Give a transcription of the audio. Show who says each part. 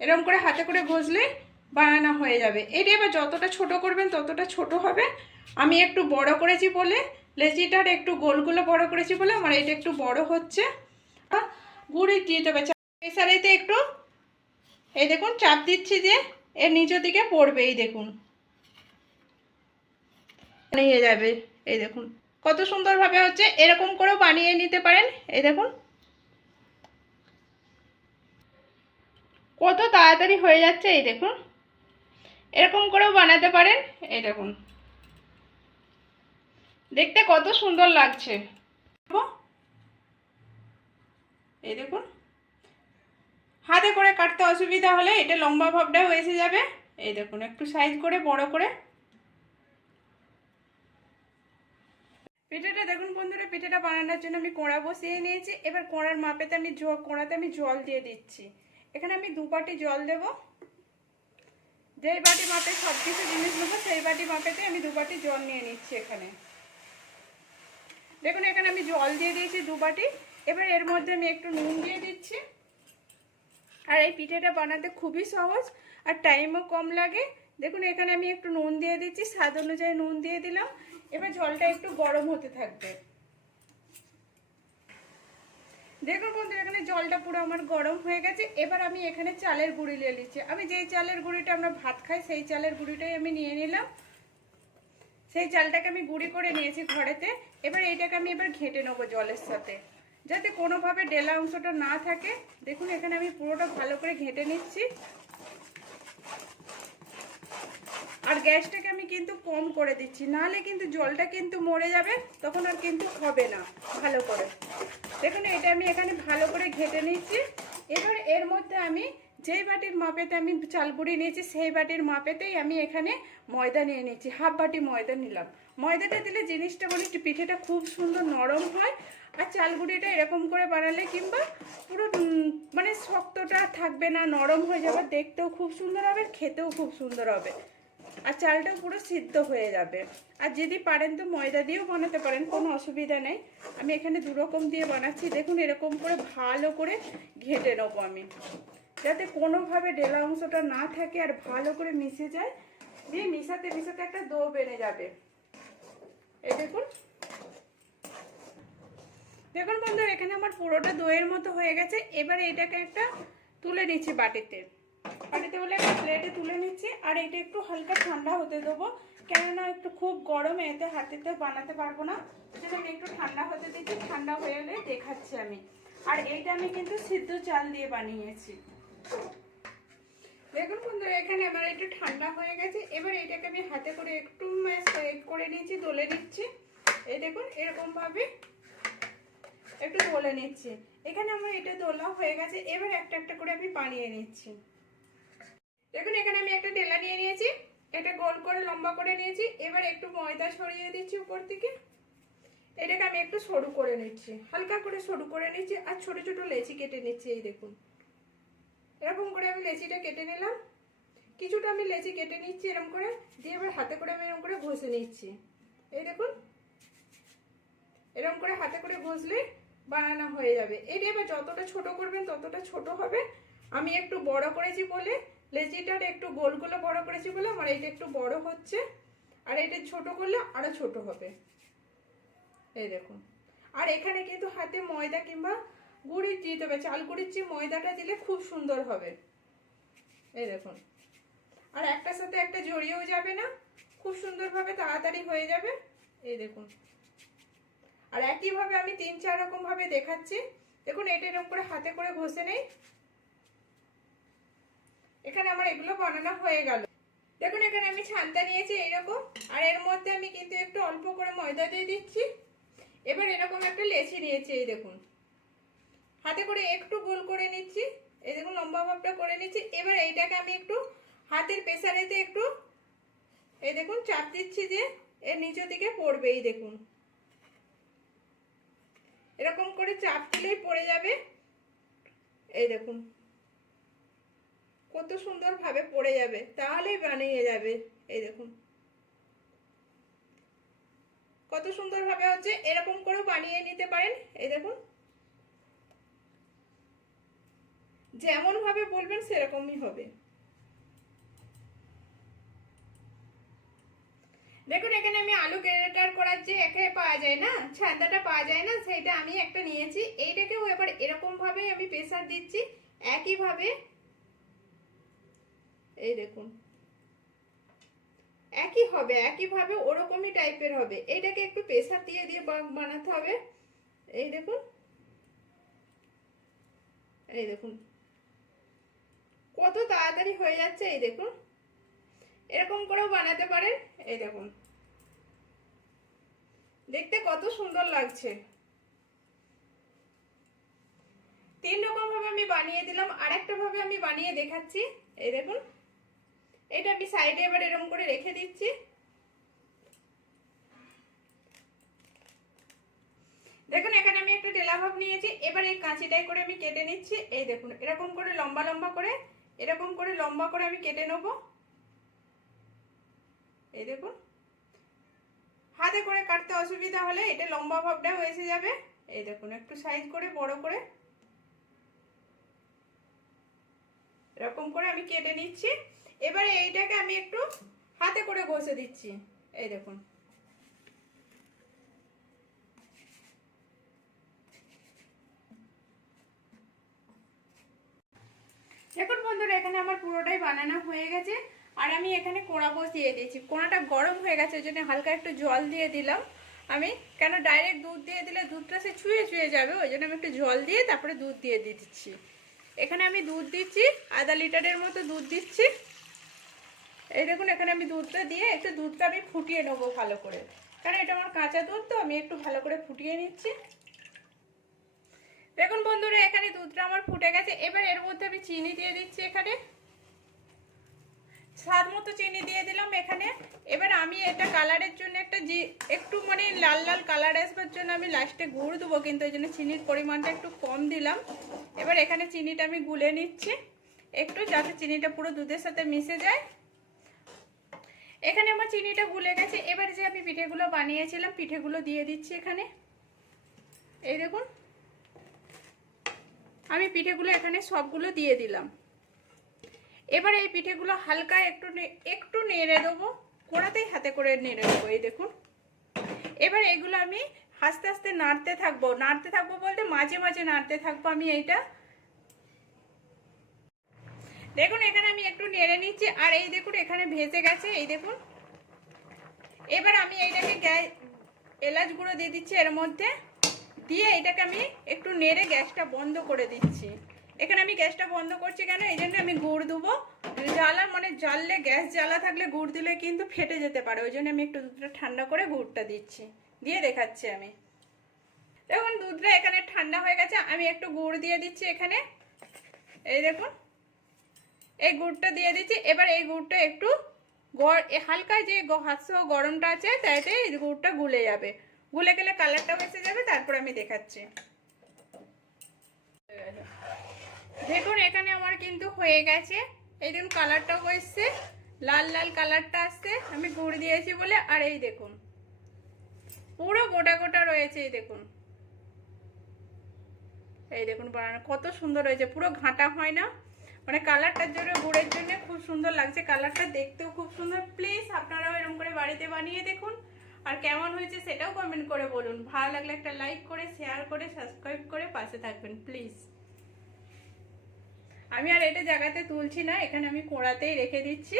Speaker 1: এরকম করে হাতে করে ঘষলে বানানো হয়ে যাবে। এটা এবার যতটা ছোট করবেন ততটা ছোট হবে। আমি একটু বড় করেছি বলে, লেচিটার একটু গোলগুলো বড় করেছি বলে আমার এটা একটু বড় হচ্ছে। গুঁড়ি দিয়ে দেবে। প্রেসারেতে একটু, এই দেখুন চাপ দিচ্ছি যে এর নিচের দিকে পড়বে, এই দেখুন। নিয়ে যাবে, এই দেখুন। কত সুন্দরভাবে হচ্ছে এরকম করেও বানিয়ে নিতে পারেন, এই দেখুন। কত তাড়াতাড়ি হয়ে যাচ্ছে, এই দেখুন। এরকম করেও বানাতে পারেন, এই দেখুন। দেখতে কত সুন্দর লাগছে। এই দেখুন। হাতে করে কাটতে অসুবিধা হলে এটা লম্বা ভাবটাও এসে যাবে। এই দেখুন, একটু সাইজ করে, বড় করে। পিঠেটা দেখুন বন্ধুরা পিঠেটা বানানোর জন্য আমি কোড়া বসিয়ে নিয়েছি। এবার কোড়ার মাপেতে আমি কোড়াতে আমি জল দিয়ে দিচ্ছি। এখানে আমি দু বাটি জল দেব। যেই বাটি মাপে সব কিছু জিনিস নেব সেই বাটি মাপেতে আমি দু বাটি জল নিয়ে নিচ্ছি এখানে। দেখুন, এখানে আমি জল দিয়ে দিয়েছি দু বাটি। এবার এর মধ্যে আমি একটু নুন দিয়ে দিচ্ছি। আর এই পিঠেটা বানাতে খুবই সহজ আর টাইমও কম লাগে। দেখুন, এখানে আমি একটু নুন দিয়ে দিচ্ছি, স্বাদ অনুযায়ী নুন দিয়ে দিলাম। এবার জলটা একটু গরম হতে থাকবে। দেখুন বন্ধু, এখানে জলটা পুরো আমার গরম হয়ে গেছে। এবার আমি এখানে চালের গুঁড়ি নিয়ে নিচ্ছি। আমি যেই চালের গুঁড়িটা আমরা ভাত খাই, সেই চালের গুঁড়িটাই আমি নিয়ে নিলাম। সেই চালটাকে আমি গুঁড়ি করে নিয়েছি ঘরেতে। এবার এইটাকে আমি এবার ঘেঁটে নেব জলের সাথে। যাতে কোনোভাবে ডেলা অংশটা না থাকে। দেখুন, এখানে আমি পুরোটা ভালো করে ঘেঁটে নিচ্ছি। আর গ্যাসটাকে আমি কিন্তু কম করে দিচ্ছি। নাহলে কিন্তু জলটা কিন্তু মরে যাবে, তখন আর কিন্তু হবে না ভালো করে। দেখুন, এটা আমি এখানে ভালো করে ঘেটে নিচ্ছি। এবার এর মধ্যে আমি যেই বাটির মাপেতে আমি চাল গুঁড়ি নিয়েছি, সেই বাটির মাপেতেই আমি এখানে ময়দা নিয়ে নিয়েছি হাফ বাটি ময়দা নিলাম। ময়দাটা দিলে জিনিসটা মানে একটু পিঠেটা খুব সুন্দর নরম হয় আর চাল গুঁড়িটা এরকম করে বানালে কিংবা পুরো মানে শক্তটা থাকবে না, নরম হয়ে যাবে, দেখতেও খুব সুন্দর হবে খেতেও খুব সুন্দর হবে। আর চালটাও পুরো সিদ্ধ হয়ে যাবে। আর যদি পারেন তো ময়দা দিয়েও বানাতে পারেন, কোনো অসুবিধা নেই। আমি এখানে দু রকম দিয়ে বানাচ্ছি। দেখুন, এরকম করে ভালো করে ঘেটে নেব আমি। যাতে কোনোভাবে ডেলা অংশটা না থাকে আর ভালো করে মিশে যায়। দিয়ে মিশাতে মিশাতে একটা দো বেড়ে যাবে। এই দেখুন দেখুন বন্ধুরা এখানে আমার পুরোটা দইয়ের মতো হয়ে গেছে। এবারে এটাকে একটা তুলে নিচ্ছি বাটিতে। বাটিতে বলে একটা প্লেটে তুলে নিচ্ছি, আর এটা একটু হালকা ঠান্ডা হতে দেবো। কেননা একটু খুব গরম, এতে হাতেতে বানাতে পারব না। সেটা একটু ঠান্ডা হতে দিচ্ছি, ঠান্ডা হয়ে গেলে দেখাচ্ছি আমি। আর এইটা আমি কিন্তু সিদ্ধ চাল দিয়ে বানিয়েছি। দেখুন বন্ধুরা এখানে আমার একটু ঠান্ডা হয়ে গেছে। এবার এটাকে আমি হাতে করে একটু করে নিচ্ছি, দলে নিচ্ছি। এই দেখুন এরকম ভাবে একটু দোলে নিচ্ছি। এখানে আমার এটা দোলা হয়ে গেছে, এবার একটা একটা করে আমি বানিয়ে নিচ্ছি। দেখুন, এখানে আমি একটা ডেলা নিয়ে নিয়েছি, এটা গোল করে লম্বা করে নিয়েছি, এবার একটু ময়দা ছড়িয়ে দিচ্ছি উপর থেকে এটাকে আমি একটু সরু করে নিচ্ছি, হালকা করে সরু করে নিচ্ছি, আর ছোট ছোট লেচি কেটে নিচ্ছি, এই দেখুন। এরকম করে আমি লেচিটা কেটে নিলাম। কিছুটা আমি লেচি কেটে নিচ্ছি এরকম করে, দিয়ে এবার হাতে করে আমি এরকম করে ঘষে নিচ্ছি। এই দেখুন, এরকম করে হাতে করে ঘষলে বানানো হয়ে যাবে। এটা এবার যতটা ছোট করবেন, ততটা ছোট হবে। আমি একটু বড় করেছি বলে লেচিটার একটু গোলগুলো বড় করেছি বলে আমার এটা একটু বড় হচ্ছে। আর এটা ছোট করলে আরও ছোট হবে। এই দেখুন। আর এখানে কিন্তু হাতে ময়দা কিংবা গুড়ি দিতে হবে। চাল গুড়ির চেয়ে ময়দাটা দিলে খুব সুন্দর হবে। এই দেখুন। আর একটার সাথে একটা জড়িয়েও যাবে না। খুব সুন্দরভাবে তাড়াতাড়ি হয়ে যাবে। এই দেখুন। আর একইভাবে আমি তিন, চার রকম ভাবে দেখাচ্ছি। দেখুন, এটা এরকম করে হাতে করে ঘষে নেই। এখানে আমার এগুলো বানানো হয়ে গেল। দেখুন, এখানে আমি ছানটা নিয়েছি এরকম আর এর মধ্যে আমি কিন্তু একটু অল্প করে ময়দা দিয়ে দিচ্ছি। এবার এরকম একটা লেচি নিয়েছি, এই দেখুন। হাতে করে একটু গোল করে নিচ্ছি। এই দেখুন, লম্বা ভাবটা করে নিচ্ছি। এবার এইটাকে আমি একটু হাতের প্রেসারেতে একটু, এই দেখুন, চাপ দিচ্ছি যে এর নিচের দিকে পড়বে, এই দেখুন। এরকম করে চাপ দিলেই পড়ে যাবে। এই দেখুন। কত সুন্দর ভাবে পড়ে যাবে, তাহলেই বানিয়ে যাবে। এই দেখুন। কত সুন্দর ভাবে হচ্ছে এরকম করেও বানিয়ে নিতে পারেন। এই দেখুন। যেমন ভাবে বলবেন সেরকমই হবে। দেখুন, এখানে আমি আলু গ্রেটার করার যে একে পাওয়া যায় না, ছান্দাটা পাওয়া যায় না, সেইটা আমি একটা নিয়েছি। এইটাকেও এবার এরকম ভাবেই আমি প্রেসার দিচ্ছি, একইভাবে এই দেখুন, একই হবে, একইভাবে ওরকমই টাইপের হবে। এইটাকে একটু প্রেসার দিয়ে দিয়ে বানাতে হবে। এই দেখুন এই দেখুন, কত তাড়াতাড়ি হয়ে যাচ্ছে, এই দেখুন। এরকম করেও বানাতে পারেন, এই দেখুন। দেখতে কত সুন্দর লাগছে। তিন রকম ভাবে আমি বানিয়ে দিলাম, আরেকটা ভাবে আমি বানিয়ে দেখাচ্ছি। এই দেখুন, এটা আমি সাইডে এবার এরকম করে রেখে দিচ্ছি। দেখুন, এখানে আমি একটা টেলা ভাব নিয়েছি, এবার এই কাঁচিটাই করে আমি কেটে নিচ্ছি। এই দেখুন, এরকম করে লম্বা লম্বা করে, এরকম করে লম্বা করে আমি কেটে নেব। এই দেখুন হাতে করে কাটতে অসুবিধা হলে এটা লম্বা ভাবটা এসে যাবে। এই দেখুন, একটু সাইজ করে, বড় করে। এরকম করে আমি কেটে নিচ্ছি। এবারে এইটাকে আমি একটু হাতে করে ঘষে দিচ্ছি। এই দেখুন। দেখুন বন্ধুরা, এখানে আমার পুরোটাই বানানো হয়ে গেছে। আর আমি এখানে কোড়া বসিয়ে দিয়েছি। কোড়াটা গরম হয়ে গেছে, ওই জন্য হালকা একটু জল দিয়ে দিলাম। আমি কেন ডাইরেক্ট দুধ দিয়ে দিলে দুধটা সে ছুঁয়ে ছুঁয়ে যাবে, ওই জন্য আমি একটু জল দিয়ে তারপরে দুধ দিয়ে দিচ্ছি। এখানে আমি দুধ দিচ্ছি, আধা লিটারের মতো দুধ দিচ্ছি। এই দেখুন, এখানে আমি দুধটা দিয়ে একটু দুধটা আমি ফুটিয়ে নেব ভালো করে। কারণ এটা আমার কাঁচা দুধ, তো আমি একটু ভালো করে ফুটিয়ে নিচ্ছি। দেখুন বন্ধুরা, এখানে দুধটা আমার ফুটে গেছে। এবার এর মধ্যে আমি চিনি দিয়ে দিচ্ছি এখানে। স্বাদ মতো চিনি দিয়ে দিলাম এখানে। এবার আমি এটা কালারের জন্য একটা জি একটু মানে লাল লাল কালার আসবার জন্য আমি লাস্টে গুড় দেবো, কিন্তু ওই জন্য চিনির পরিমাণটা একটু কম দিলাম। এবার এখানে চিনিটা আমি গুলে নিচ্ছি। একটু যাতে চিনিটা পুরো দুধের সাথে মিশে যায়। এখানে আমার চিনিটা গুলে গেছে। এবার যে আমি পিঠেগুলো বানিয়েছিলাম, পিঠেগুলো দিয়ে দিচ্ছি এখানে। এই দেখুন। আমি পিঠেগুলো এখানে সবগুলো দিয়ে দিলাম। এবার এই পিঠেগুলো হালকা একটু একটু নেড়ে দেবো। কোড়াতেই হাতে করে নেড়ে দেবো, এই দেখুন। এবার এগুলো আমি আস্তে আস্তে নাড়তে থাকব। নাড়তে থাকব বলতে মাঝে মাঝে নাড়তে থাকব আমি এইটা। দেখুন, এখানে আমি একটু নেড়ে নিচ্ছি। আর এই দেখুন, এখানে ভেসে গেছে, এই দেখুন। এবার আমি এইটাকে গ্যাস এলাচ গুঁড়ো দিয়ে দিচ্ছি এর মধ্যে। দিয়ে এটাকে আমি একটু নেড়ে গ্যাসটা বন্ধ করে দিচ্ছি। এখানে আমি গ্যাসটা বন্ধ করছি কেন? এই জন্য আমি গুড় দেবো। জ্বালা মানে জ্বাললে, গ্যাস জ্বালা থাকলে গুড় দিলে কিন্তু ফেটে যেতে পারে। ওই জন্য আমি একটু দুধটা ঠান্ডা করে গুড়টা দিচ্ছি। দিয়ে দেখাচ্ছি আমি। দেখুন, দুধটা এখানে ঠান্ডা হয়ে গেছে। আমি একটু গুড় দিয়ে দিচ্ছি এখানে। এই দেখুন, এই গুড়টা দিয়ে দিচ্ছি। এবার এই গুড়টা একটু হালকা যে হাত গরমটা আছে, তাইতে এই গুড়টা গুলে যাবে। গুলে গেলে কালারটাও এসে যাবে, তারপর আমি দেখাচ্ছি। দেখুন, এখানে আমার কিন্তু হয়ে গেছে। এই দেখুন কালারটাও এসছে লাল লাল কালারটা আসছে আমি গুড় দিয়েছি বলে, আর এই দেখুন। পুরো গোটা গোটা রয়েছে, এই দেখুন। এই দেখুন, বানানো কত সুন্দর হয়েছে। পুরো ঘাঁটা হয় না। মানে কালারটার জন্য, গুড়ের জন্য খুব সুন্দর লাগছে। কালারটা দেখতেও খুব সুন্দর। প্লিজ আপনারাও এরকম করে বাড়িতে বানিয়ে দেখুন। আর কেমন হয়েছে সেটাও কমেন্ট করে বলুন। ভালো লাগলে একটা লাইক করে শেয়ার করে সাবস্ক্রাইব করে পাশে থাকবেন। প্লিজ আমি আর এটা জায়গাতে তুলছি না এখানে আমি কোড়াতেই রেখে দিচ্ছি।